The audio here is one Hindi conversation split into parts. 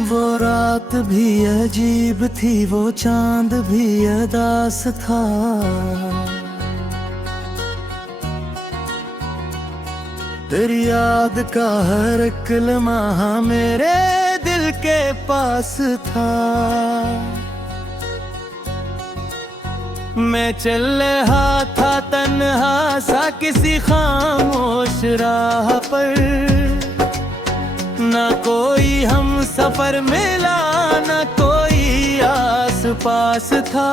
वो रात भी अजीब थी, वो चांद भी अदास था। तेरी याद का हर एक लम्हा मेरे दिल के पास था। मैं चल रहा था तन्हा सा किसी खामोश राह पर, ना कोई हम सफर मिला, ना कोई आस पास था।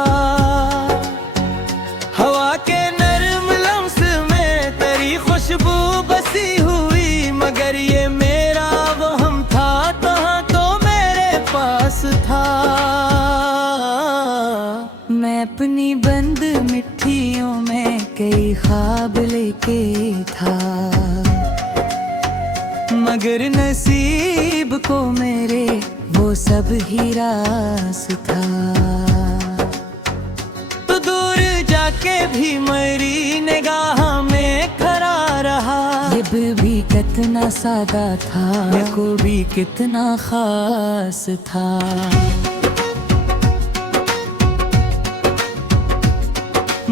हवा के नरम लम्स में तेरी खुशबू बसी हुई, मगर ये मेरा वो हम था तो मेरे पास था। मैं अपनी बंद मिट्टियों में कई ख्वाब लेके था, मगर नसीब को मेरे वो सब ही रास था। तो दूर जाके भी मेरी निगाह में खड़ा रहा। ये दिल भी कितना सादा था, को भी कितना खास था।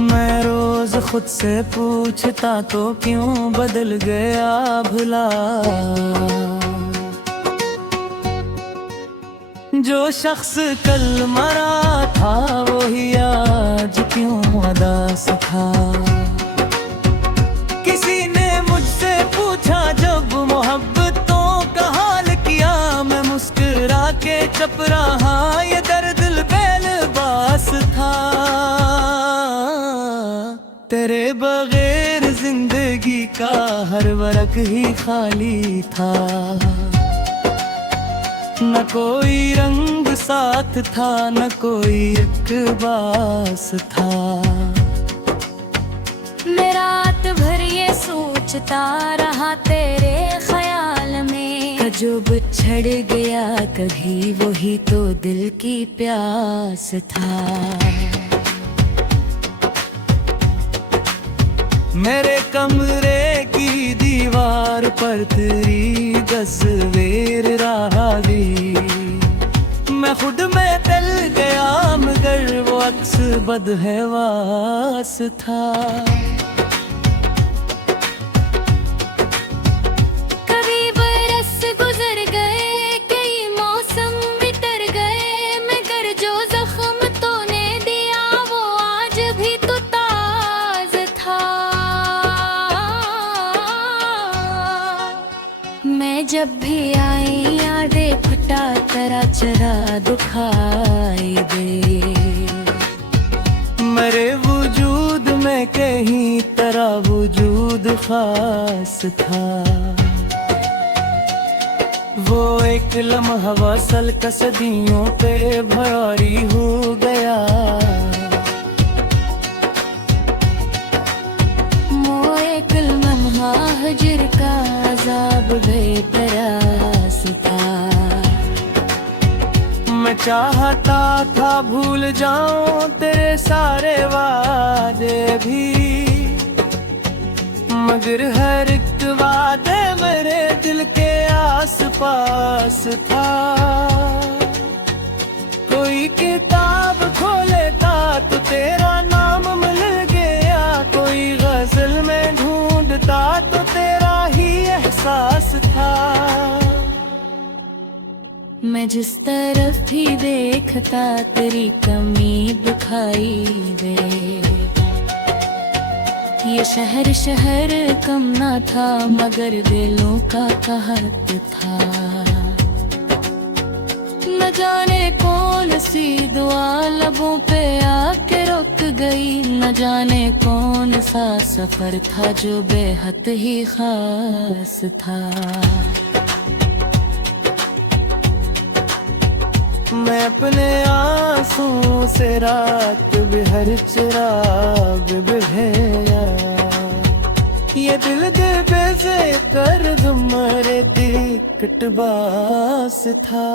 मैं रोज खुद से पूछता तो क्यों बदल गया भला। जो शख्स कल मरा था वही आज क्यों उदास था। किसी ने मुझसे पूछा जब मोहब्बतों का हाल किया, मैं मुस्कुरा के चुप रहा, ये दर्द बेलबास था। तेरे बगैर जिंदगी का हर वरक ही खाली था। न कोई रंग साथ था, न कोई इकबास था। मैं रात भर ये सोचता रहा तेरे ख्याल में, जो बिछड़ गया कभी वही तो दिल की प्यास था। मेरे कमरे की दीवार पर तेरी तस्वीर रही। मैं खुद में तल गया, मगर वो अक्स बदहवास था। कभी बरस गुजर गए, कई मौसम बितर गए, मगर जो जख्म तूने दिया वो आज भी तो ताज था। मैं जब भी आई यादें फटा तरा चरा दुखाई दे। मेरे वजूद में कहीं तेरा वजूद खास था। वो एक लम्हा वसल का सदियों पे भारी हो गया। वो एक लम्हा हजर का अज़ाब बेतरास था। मैं चाहता था भूल जाऊं तेरे सारे वादे भी, मगर हर एक वादे मेरे दिल के आस पास था। कोई किताब खोलेता तो तेरा नाम मिल गया, कोई गजल में ढूंढता तो तेरा ही एहसास था। मैं जिस तरफ भी देखता तेरी कमी दिखाई दे। ये शहर शहर कम ना था, मगर दिलों का कहत था। न जाने कौन सी दुआ लबों पे आके रुक गई, न जाने कौन सा सफर था जो बेहद ही खास था। मैं अपने आंसुओं से रात बिहर चिराग बिभेया। ये दिल दे बेजे कर मरे दिक्कत बास था।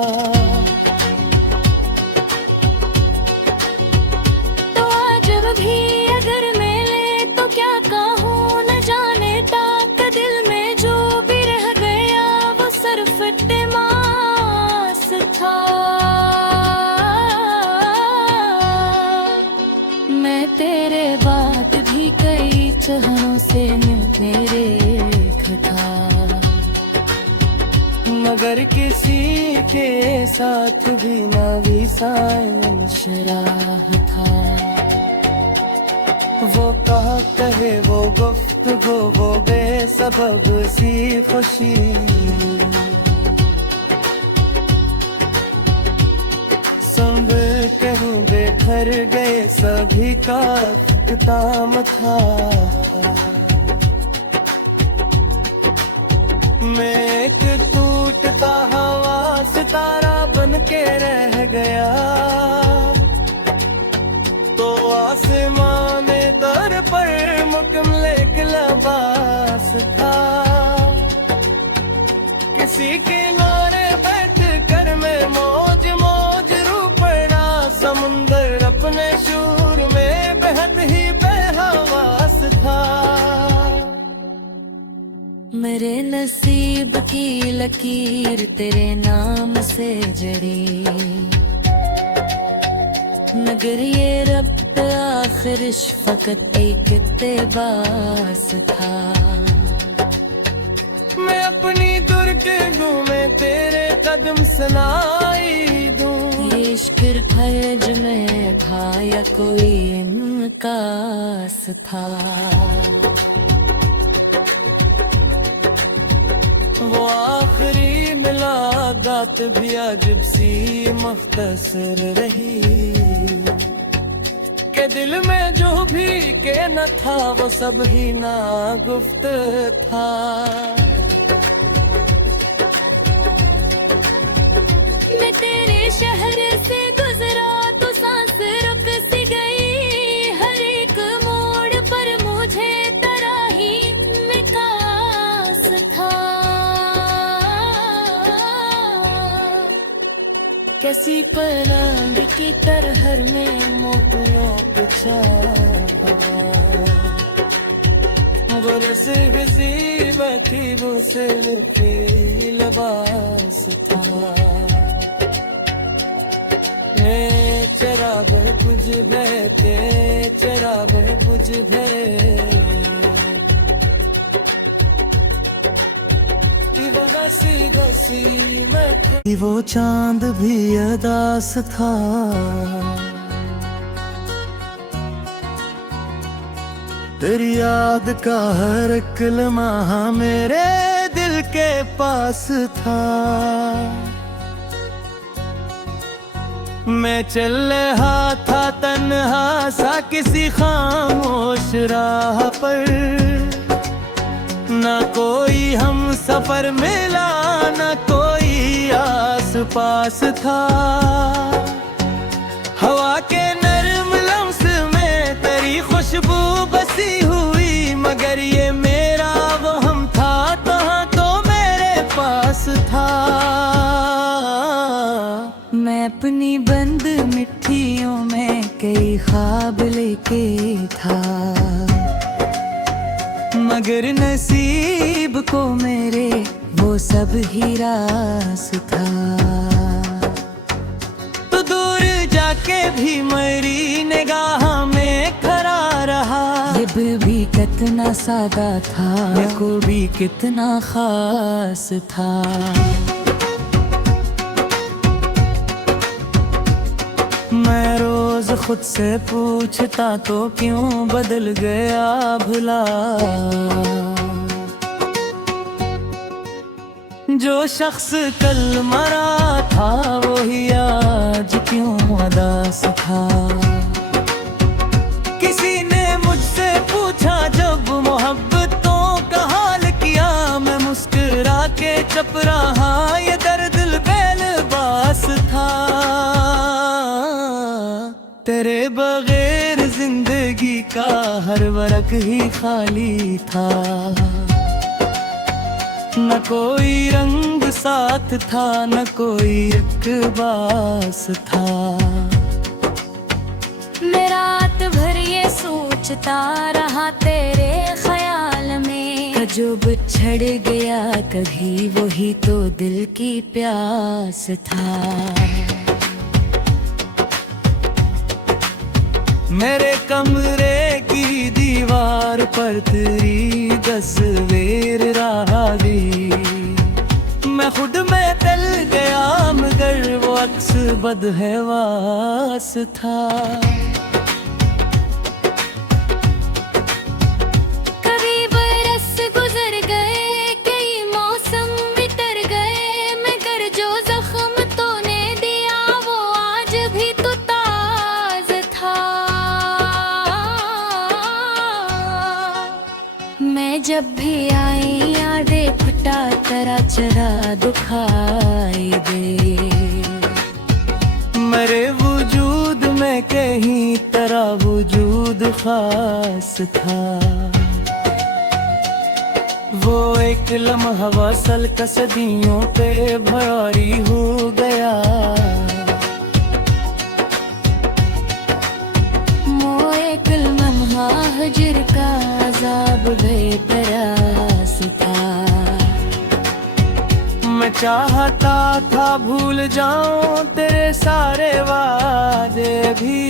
तो आज भी अगर मिले तो क्या कहूँ, न जाने ताक दिल में जो भी रह गया वो सिर्फ टिमास था। मैं तेरे बाद भी कई चेहरों से मिलने रेख था, मगर किसी के साथ भी ना विसाइन शराह था। वो कहा कहे वो गुफ्तगू वो बेसबब सी खुशी, संभल कहीं बेघर गए सभी का इख्तिताम था। मैं एक टूटता हवा सितारा बन के रह गया, तो आसमां में दर पर मुकम्मल एक लिबास था। किसी किनारे बैठ कर मैं मौज मौज रू पड़ा, समुंदर अपने शूर में बेहद ही बेहवास था। मेरे नसीब की लकीर तेरे नाम से जड़ी, मगर ये रब आखिर फकत एक इत्तेबास था। मैं अपनी दुर्गुं में तेरे कदम सुनाई दूं, इश्क फर्ज में भाया कोई इनकास था। वो आखिरी मुलाकात भी अजब सी मुख्तसर रही, के दिल में जो भी के न था वो सब ही ना गुफ्त था। मैं तेरे शहर से गुजरा तो सांस रुक सी गई, हर एक मोड़ पर मुझे तराही में कास था। कैसी परांड की तरह में मोतियों पे वो रस किसी बैठी वो सिर्फी लिबास था। मैं चराग कुछ बहते चराग कुछ भरे, वो हंसी हंसी मैं वो चांद भी अदास था। तेरी याद का हर एक लम्हा मेरे दिल के पास था। मैं चल रहा था तन्हा सा किसी खामोश राह पर, ना कोई हम सफर मिला ना कोई आस पास था। हवा के नरम लम्स में तेरी खुशबू बसी हुई, मगर ये मेरा वो हम था तो मेरे पास था। मैं अपनी बंद मिट्टियों में कई ख्वाब लेके था, मगर नसीब को मेरे वो सब ही रास था। तो दूर जाके भी मेरी निगाह में खड़ा रहा, ये भी कितना सादा था, को भी कितना खास था। मैं रोज खुद से पूछता तो क्यों बदल गया भला, जो शख्स कल मरा था वो ही आज क्यों उदास था। किसी ने मुझसे पूछा जब मोहब्बतों का हाल किया, मैं मुस्कुरा के चुप रहा, ये दर्द बेलबास था। तेरे बगैर जिंदगी का हर वरक ही खाली था, न कोई रंग साथ था न कोई इकबास था। मैं रात भर ये सोचता रहा तेरे ख्याल में, जो बिछड़ गया कभी वही तो दिल की प्यास था। मेरे कमरे की दीवार पर तेरी तस्वीर रही, मैं खुद में तल गया मगर वो अक्स बदहवास था। कभी बरस गुजर गए, कई मौसम बितर गए, मगर जो जख्म तूने दिया वो आज भी तो ताज़ा था। मैं जब भी आई यादें फटा तरा चरा दुखाई दे। मेरे वजूद में कहीं तेरा वजूद खास था। वो एक लम्हा वसल का सदियों पे भारी हो गया। वो एक लम्हा हजर का अज़ाब बेतरास था। मैं चाहता था भूल जाऊं तेरे सारे वादे भी,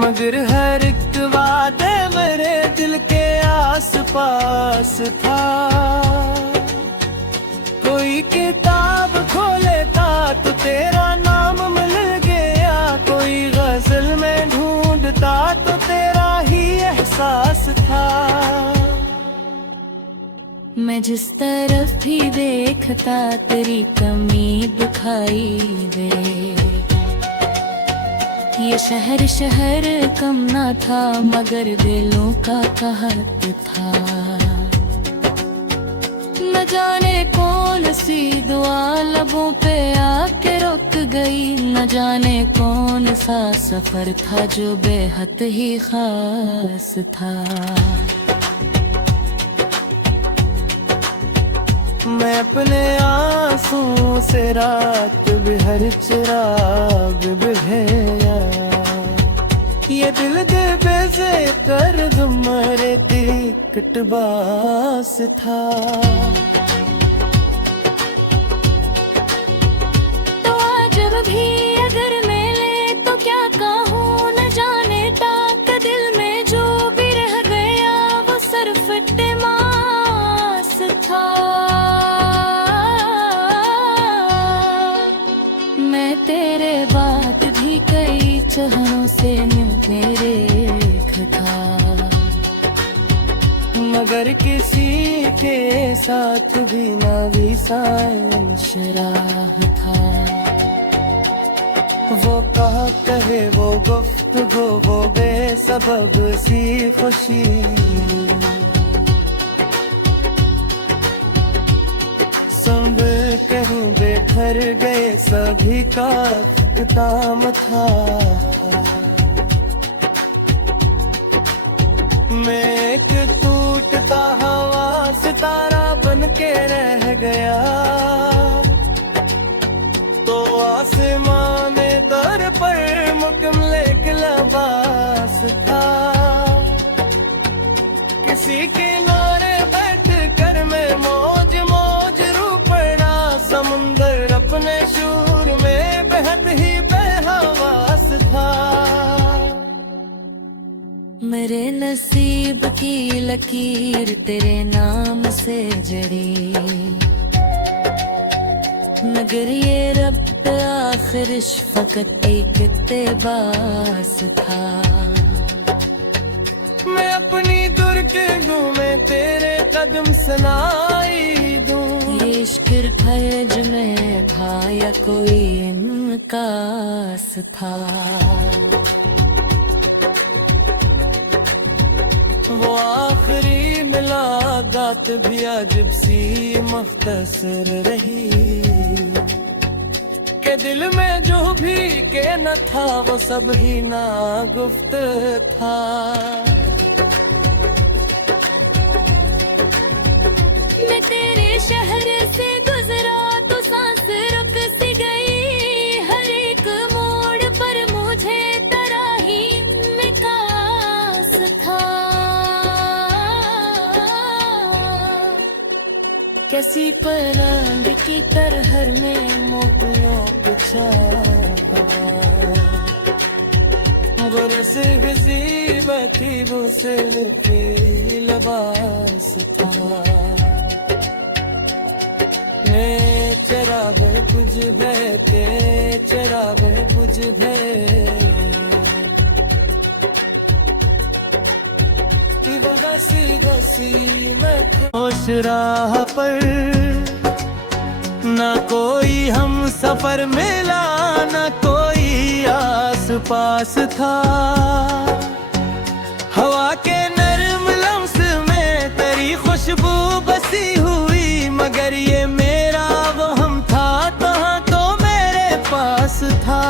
मगर हर एक वादे मेरे दिल के आस पास था। कोई किताब खोलेता तो तेरा नाम मिल गया, कोई गजल में ढूंढता तो तेरा ही एहसास था। मैं जिस तरफ भी देखता तेरी कमी दिखाई दे। ये शहर शहर कम ना था मगर दिलों का कहत था। न जाने कौन सी दुआ लबों पे आके रुक गई, न जाने कौन सा सफर था जो बेहद ही खास था। मैं अपने आंसुओं से रात बिहर चिराग बुझाया, ये दिल दे बेजे कर मरे दिक्कत बास था। तो आज भी अगर मिले तो क्या कहूँ न जाने ताक दिल में जो भी रह गया वो सिर्फ टिमास था। मैं तेरे बाद भी कई चेहरों से मिलते देखता, मगर किसी के साथ भी ना भी शराह था। वो कहा कहे वो गुफ्तगू वो बेसबब सी खुशी, संभल कहीं बेघर गए सभी का इख्तिताम था। मैं एक टूटता हवा सितारा बन के रह गया, तो आसमां में दर पर मुकम्मल एक लिबास था। किसी किनारे बैठ कर मैं मौज मौज रू पड़ा, समुंदर अपने शूर में बेहद ही बेहवास था। मेरे नसीब की लकीर तेरे नाम से जड़ी, मगर ये रब आखिर फकत एक इत्तेबास था। मैं अपनी दुर्गुं में तेरे कदम सुनाई दूं, ये इश्क फर्ज में भाया कोई इनकास था। वो आखिरी मुलाकात भी अजब सी मुख्तसर रही, के दिल में जो भी के न था वो सब ही ना गुफ्त था। मैं तेरे शहर से गुजरा तो सांस रुक सी गई, हर एक मोड़ पर मुझे तेरा ही निकास था। कैसी परांड की तरह में मोतियों के छावा, वो रस गजीबती वो सिर्फी लिबास था। मैं चराग कुछ बहते चराग कुछ भय हसी हसी मैं होश राह पर, ना कोई हम सफर मिला ना कोई आस पास था। हवा के नरम लम्स में तेरी खुशबू बसी हुई, मगर ये मेरा वो हम था तहाँ तो मेरे पास था।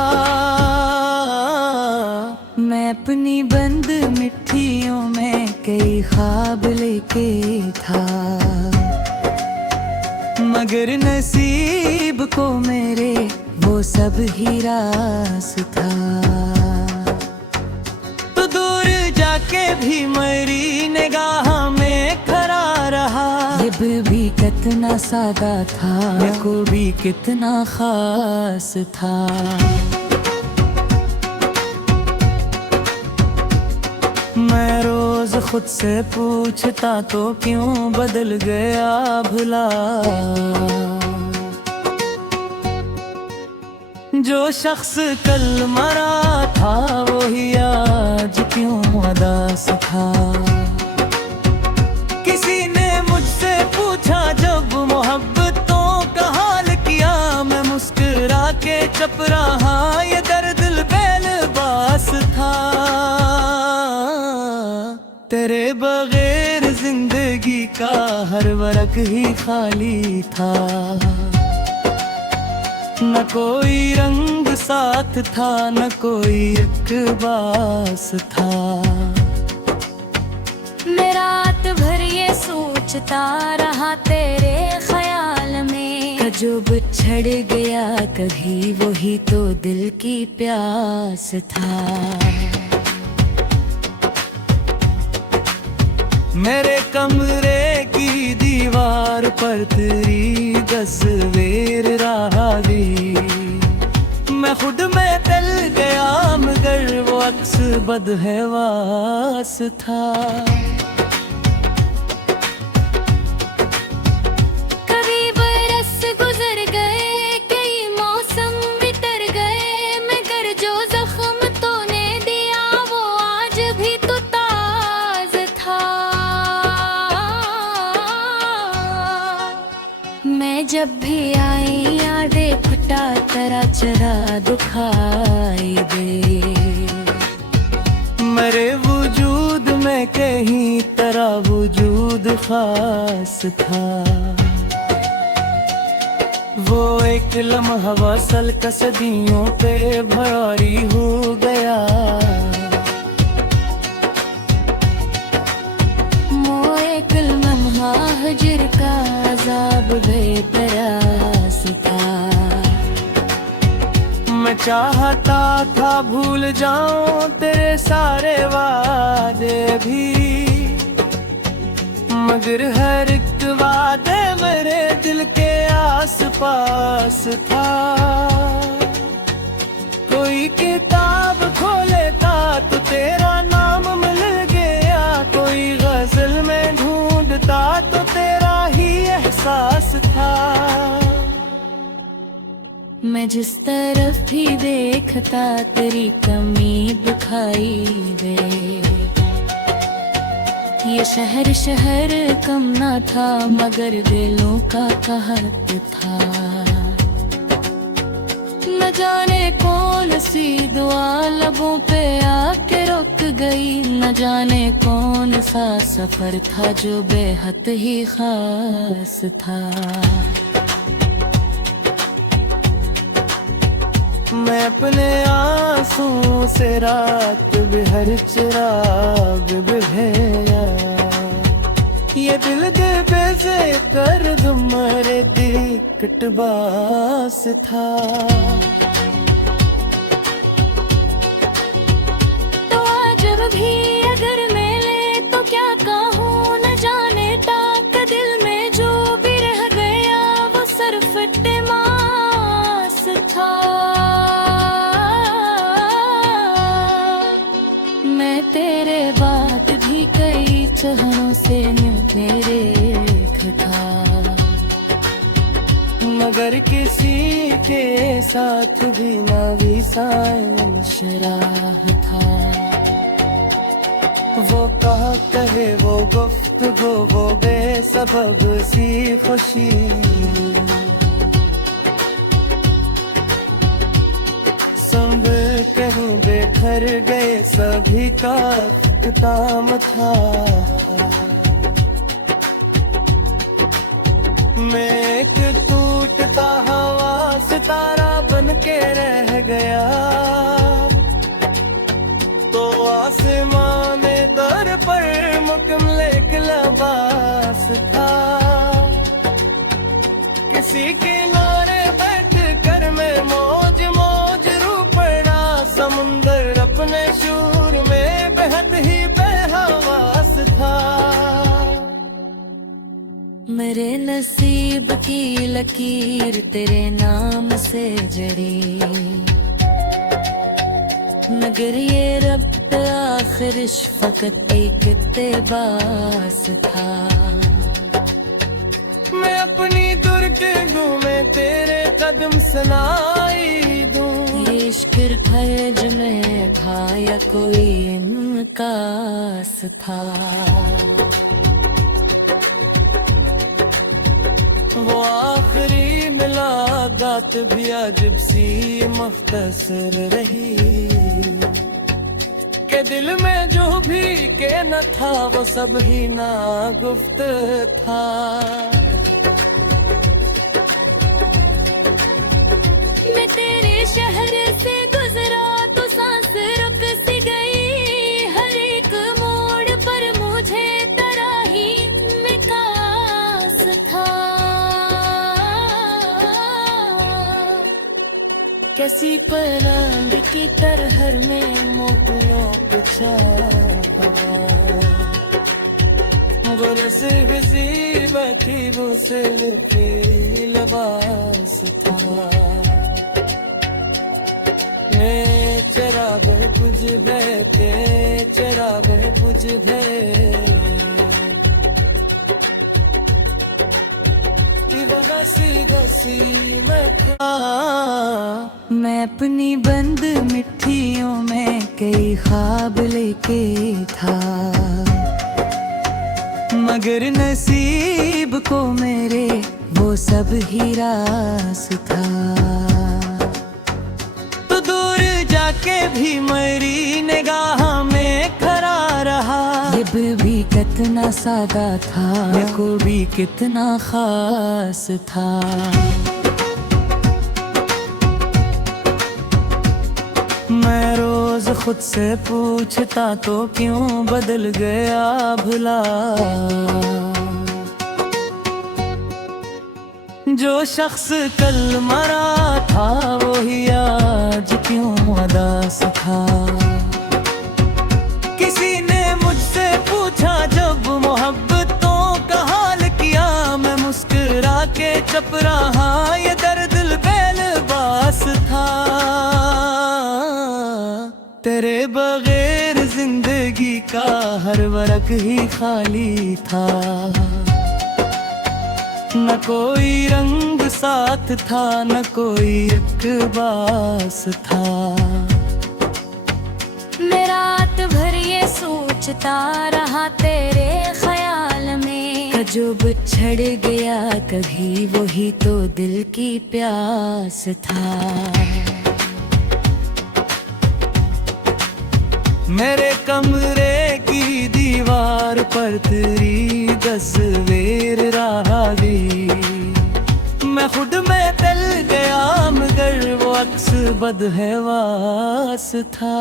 मैं अपनी बंद मिट्टियों में कई ख्वाब लेके था, मगर नसीब को मेरे वो सब ही रास था। तो दूर जाके भी मेरी निगाह में खड़ा रहा, ये भी कितना सादा था, ये को भी कितना खास था। मैं रोज खुद से पूछता तो क्यों बदल गया भुला, जो शख्स कल मरा था वही आज क्यों उदास था। किसी ने मुझसे पूछा जब मोहब्बतों का हाल किया, मैं मुस्कुरा के चुप रहा, ये दर्द बेलबास था। तेरे बगैर जिंदगी का हर वर्क ही खाली था, न कोई रंग साथ था न कोई इकबास था। मैं रात भर ये सोचता रहा तेरे ख्याल में, जो बिछड़ गया कभी वही तो दिल की प्यास था। मेरे कमरे की दीवार पर तेरी तस्वीर रही, मैं खुद में तल गया मगर वो अक्स बदहवास था। कभी बरस गुजर गए कई मौसम बितर गए, मगर जो जख्म तूने दिया वो आज भी तो ताज़ था। मैं जब भी आई यादें फटा तेरा चरा दुखाई दे, मेरे वजूद में कहीं तेरा वजूद खास था। वो एक लम्हा वसल का सदियों पे भारी हो गया, मोए कुल लम्हा हजर का अज़ाब बेतरास था। मैं चाहता था भूल जाऊं तेरे सारे वादे भी, मगर हर एक वादे मेरे दिल के आस पास था। कोई किताब खोलेता तो तेरा नाम मिल गया, कोई गजल में ढूंढता तो तेरा ही एहसास था। मैं जिस तरफ भी देखता तेरी कमी दिखाई दे, ये शहर शहर कम ना था मगर दिलों का कहत था। न जाने कौन सी दुआ लबों पे आके रुक गई, न जाने कौन सा सफर था जो बेहद ही खास था। मैं अपने आंसुओं से रात बिहर चिराग बिभेया, ये दिल दे बेजे कर मरे दिक्कत बास था। तो आज भी अगर मिले तो क्या कहूँ, न जाने ताक दिल में जो भी रह गया। बेमास था। मैं तेरे बाद भी कई चेहरों से निरेख था, मगर किसी के साथ भी ना भी शराह था। वो कहा कहे वो गुफ्तगू वो बेसबब सी खुशी, संभल कहीं बेघर गए सभी का इख्तिताम था। मैं एक टूटता हवा सितारा बन के रह गया, तो आसमां में दर पर मुकम्मल एक लिबास था। किसी किनारे बैठ कर मैं मौज मौज रू पड़ा, समुंदर अपने शूर में बेहद ही बेहवास था। मेरे नसीब की लकीर तेरे नाम से जड़ी, मगर ये रब्त आखिर फकत एक इक़्तिबास था। मैं अपनी दुर्गुं में तेरे कदम सनाई दूं, ये इश्क़ फर्ज में भाया कोई इनकास था। वो आखिरी मुलाकात भी अजब सी मुख्तसर रही, के दिल में जो भी के न था वो सब ही ना गुफ्त था। मैं तेरे शहर से गुजरा तो सांस रुक सी गई, हर एक मोड़ पर मुझे तेरा ही विकास था। कैसी परांड की तरह में मोतियों को चाहा, वो रस गजीबती वो सिल्फी लिबास था। मैं चराग बुझ गए थे चराग बुझ गए, घसी घसी मैं अपनी बंद मिट्टियों में कई ख्वाब लेके था, मगर नसीब को मेरे वो सब ही रास था। तो दूर जाके भी मेरी निगाह में खड़ा रहा, ये भी कितना सादा था, को भी कितना खास था। मैं रोज खुद से पूछता तो क्यों बदल गया भला, जो शख्स कल मरा था वो ही आज क्यों उदास था। किसी ने मुझसे पूछा जब मोहब्बतों का हाल किया, मैं मुस्कुरा के चुप रहा, ये दर्द बेलबास था। तेरे बगैर जिंदगी का हर वरक ही खाली था, न कोई रंग साथ था न कोई इक़बास था। मैं रात भर ये सोचता रहा तेरे ख्याल में, जो बिछड़ गया कभी वही तो दिल की प्यास था। मेरे कमरे की दीवार पर तेरी तस्वीर रही, मैं खुद में तल गया मगर वो अक्स बदहवास था।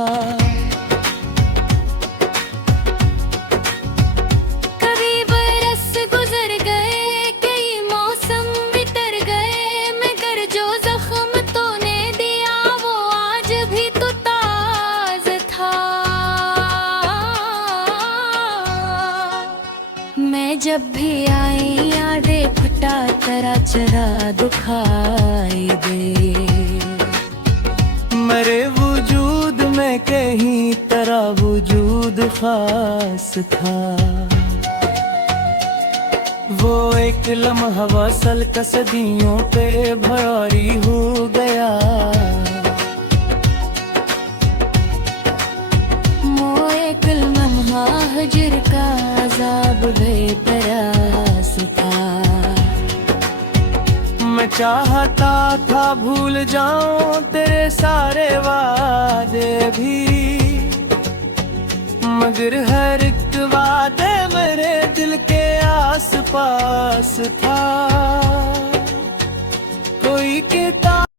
कभी बरस गुजर गए, कई मौसम बितर गए, मगर जो जख्म तूने दिया वो आज भी तो ताज था। मैं जब भी आई यादें फटाकर चरा चरा दुखाई दे। मेरे वजूद में कहीं तेरा वजूद खास था। वो एक लम्हा वसल का सदियों पे भारी हो गया। वो एक लम्हा हजर का अज़ाब बेतरास था। मैं चाहता था भूल जाऊं तेरे सारे वादे भी, मगर हर एक वादे मेरे दिल के आस पास था।